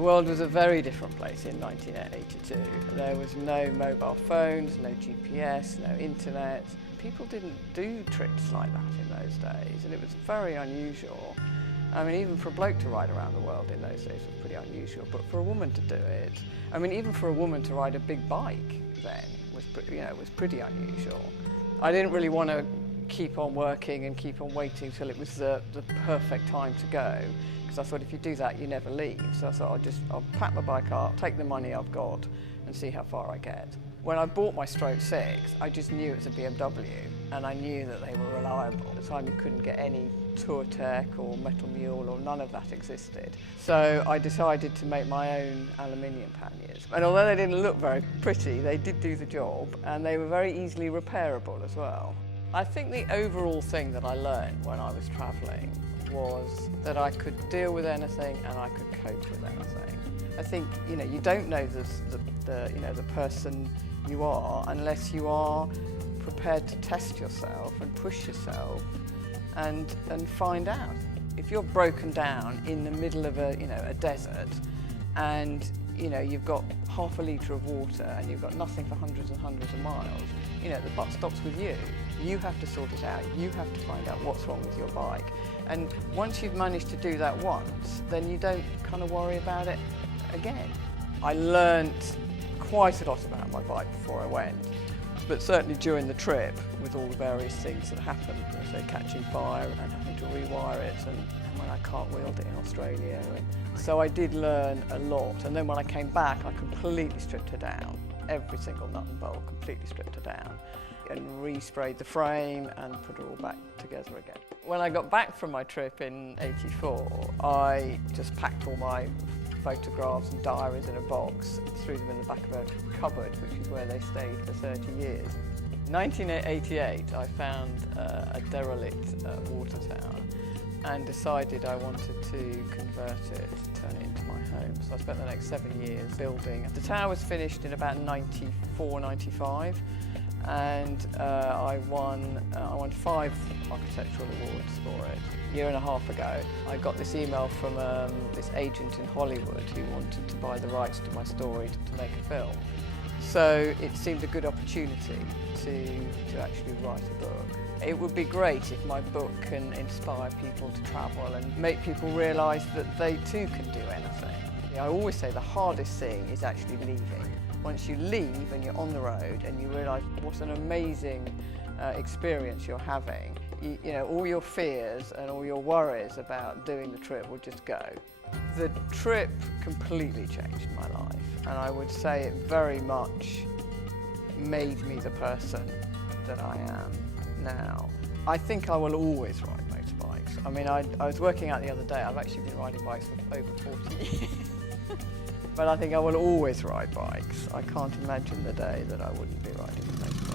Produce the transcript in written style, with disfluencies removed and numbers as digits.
The world was a very different place in 1982. There was no mobile phones, no GPS, no internet. People didn't do trips like that in those days, and it was very unusual. I mean, even for a bloke to ride around the world in those days was pretty unusual, but for a woman to do it, I mean, even for a woman to ride a big bike then was pretty unusual. I didn't really want to keep on working and keep on waiting till it was the perfect time to go, because I thought if you do that, you never leave. So I thought I'll pack my bike up, take the money I've got, and see how far I get. When I bought my Stroke 6, I just knew it was a BMW, and I knew that they were reliable. At the time, you couldn't get any Tour Tech or Metal Mule, or none of that existed. So I decided to make my own aluminium panniers. And although they didn't look very pretty, they did do the job, and they were very easily repairable as well. I think the overall thing that I learned when I was travelling was that I could deal with anything and I could cope with anything. I think, you don't know the person you are unless you are prepared to test yourself and push yourself and find out. If you're broken down in the middle of a desert, and you've got half a litre of water and you've got nothing for hundreds and hundreds of miles, the buck stops with you. You have to sort it out. You have to find out what's wrong with your bike. And once you've managed to do that once, then you don't kind of worry about it again. I learnt quite a lot about my bike before I went, but certainly during the trip, with all the various things that happened, say catching fire and having to rewire it, and when I cartwheeled it in Australia. So I did learn a lot, and then when I came back, I completely stripped her down. Every single nut and bolt, completely stripped her down, and re-sprayed the frame and put her all back together again. When I got back from my trip in '84, I just packed all my photographs and diaries in a box, threw them in the back of a cupboard, which is where they stayed for 30 years. In 1988, I found a derelict water tower and decided I wanted to convert it, turn it into my home. So I spent the next 7 years building. The tower was finished in about 94, 95, and I won 5 architectural awards for it. A year and a half ago, I got this email from this agent in Hollywood who wanted to buy the rights to my story to make a film. So it seemed a good opportunity to actually write a book. It would be great if my book can inspire people to travel and make people realise that they too can do anything. I always say the hardest thing is actually leaving. Once you leave and you're on the road and you realise what an amazing experience you're having, all your fears and all your worries about doing the trip will just go. The trip completely changed my life, and I would say it very much made me the person that I am now. I think I will always ride motorbikes. I mean, I was working out the other day, I've actually been riding bikes for over 40 years. But I think I will always ride bikes. I can't imagine the day that I wouldn't be riding a motorbike.